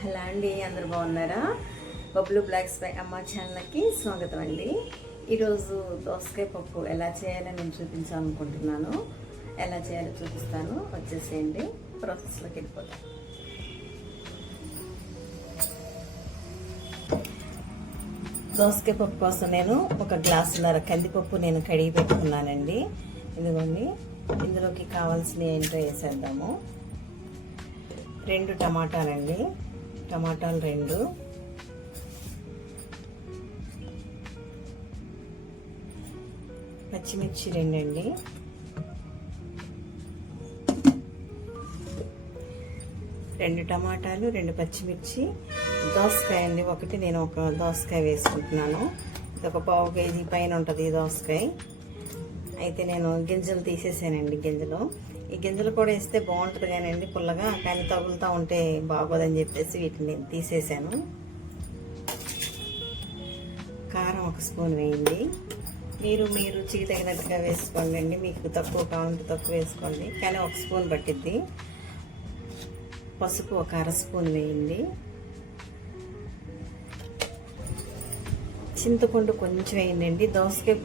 Hello అండి, అందరు బాగున్నారా? బబ్లు బ్లాగ్స్ బై అమ్మ ఛానల్కి స్వాగతం అండి. ఈరోజు దోసకాయ పప్పు ఎలా చేయాలో నేను చూపించాలనుకుంటున్నాను. ఎలా చేయాలో చూపిస్తాను, వచ్చేసేయండి. ప్రాసెస్లోకి వెళ్ళిపోతాం. దోసకాయ పప్పు కోసం నేను ఒక గ్లాసున్నర కందిపప్పు నేను కడిగి పెట్టుకున్నానండి. ఇదిగోండి, ఇందులోకి కావాల్సినవి ఏంటో వేసేద్దాము. 2 టమాటాలండి, టమాటాలు 2, పచ్చిమిర్చి 2 అండి, రెండు టమాటాలు, 2 పచ్చిమిర్చి, దోసకాయ అండి ఒకటి. నేను ఒక దోసకాయ వేసుకుంటున్నాను. ఇది ఒక పావు కేజీ పైన ఉంటుంది ఈ దోసకాయ. అయితే నేను గింజలు తీసేసానండి. ఈ గింజలు కూడా వేస్తే బాగుంటుంది కానీ అండి పుల్లగా, కానీ తగులుతూ ఉంటే బాగోదని చెప్పేసి వీటిని తీసేసాను. కారం 1 స్పూన్ వేయండి. మీరు రుచికి తగినట్టుగా వేసుకోండి అండి. మీకు తక్కువ కావాలంటే తక్కువ వేసుకోండి, కానీ 1 స్పూన్ పట్టిద్ది. పసుపు 1/2 స్పూన్ వేయండి. చింతపండు కొంచెం వేయండి. దోసకాయ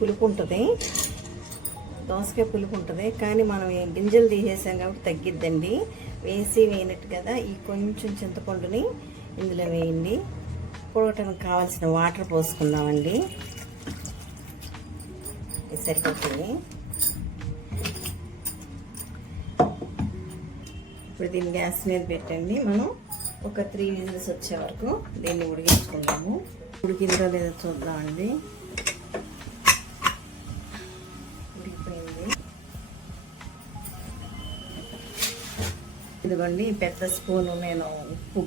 పులుపు ఉంటుంది, కానీ మనం గింజలు తీసేసాం కాబట్టి తగ్గిద్దండి. వేయనట్టు కదా. ఈ కొంచెం చింతపండుని ఇందులో వేయండి. పొడవటానికి కావాల్సిన వాటర్ పోసుకుందామండి. ఇది సరిపోతుంది. ఇప్పుడు దీన్ని గ్యాస్ మీద పెట్టండి. మనం ఒక 3 విజిల్స్ వచ్చే వరకు దీన్ని ఉడికించుకుందాము. ఉడికిందో లేదో చూద్దామండి. ఇదిగోండి, పెద్ద స్పూను నేను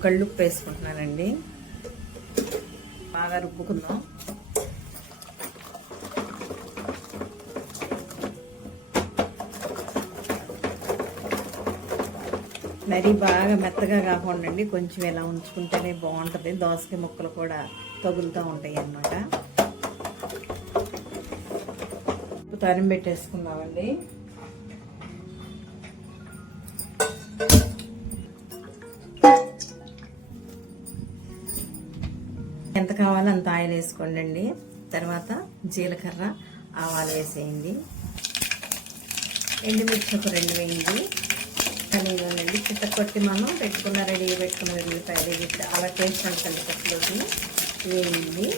కళ్ళుప్పు వేసుకుంటున్నానండి. బాగా రుబ్బుకుందాం. మరీ బాగా మెత్తగా కాకుండా కొంచెం ఇలా ఉంచుకుంటేనే బాగుంటుంది. దోసకాయ ముక్కలు కూడా తగులుతూ ఉంటాయి అన్నమాట. తాలింపు పెట్టేసుకుందామండి. ఎంత కావాలో అంత ఆయిల్ వేసుకోండి అండి. తర్వాత జీలకర్ర, ఆవాలు వేసేయండి. ఎండుమిర్చి ఒక 2 వేయండి. కనీలోనండి చిత్తకొట్టి మనం రెడీగా పెట్టుకున్న ఉల్లిపాయలు అలా టేస్ట్ ఉంటుంది. పప్పులోకి వేయండి.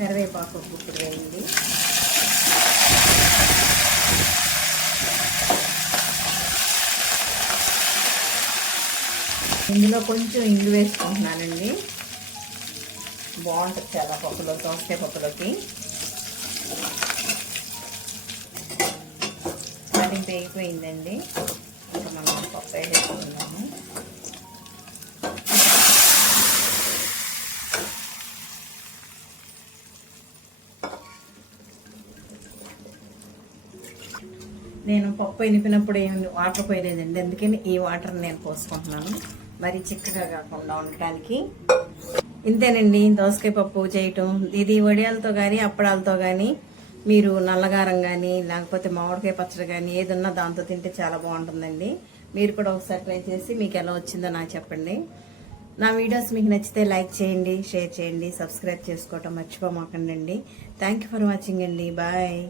కరివేపాకు గుప్పుడు వేయండి. ఇందులో కొంచెం ఇంగు వేసుకుంటున్నానండి. బాగుంటుంది చాలా పప్పులో, దోసకాయ పప్పులోకి. తాలింపు వేగిపోయిందండి. ఇంకా మనం పప్పు వేసుకుందాము. నేను పప్పు ఎనిపినప్పుడు ఏమి వాటర్ పోయలేదండి, అందుకని ఈ వాటర్ నేను పోసుకుంటున్నాను. మరి చిక్కగా కాకుండా ఉండటానికి. ఇంతేనండి దోసకాయ పప్పు చేయటం. ఇది వడియాలతో కానీ అప్పడాలతో కానీ, మీరు నల్లగారం కానీ లేకపోతే మామిడికాయ పచ్చడి కానీ ఏదన్నా దాంతో తింటే చాలా బాగుంటుందండి. మీరు కూడా ఒకసారి ట్రై చేసి మీకు ఎలా వచ్చిందో నాకు చెప్పండి. నా వీడియోస్ మీకు నచ్చితే లైక్ చేయండి, షేర్ చేయండి, సబ్స్క్రైబ్ చేసుకోవటం మర్చిపోమాకండి. థ్యాంక్ యూ ఫర్ వాచింగ్ అండి. బాయ్.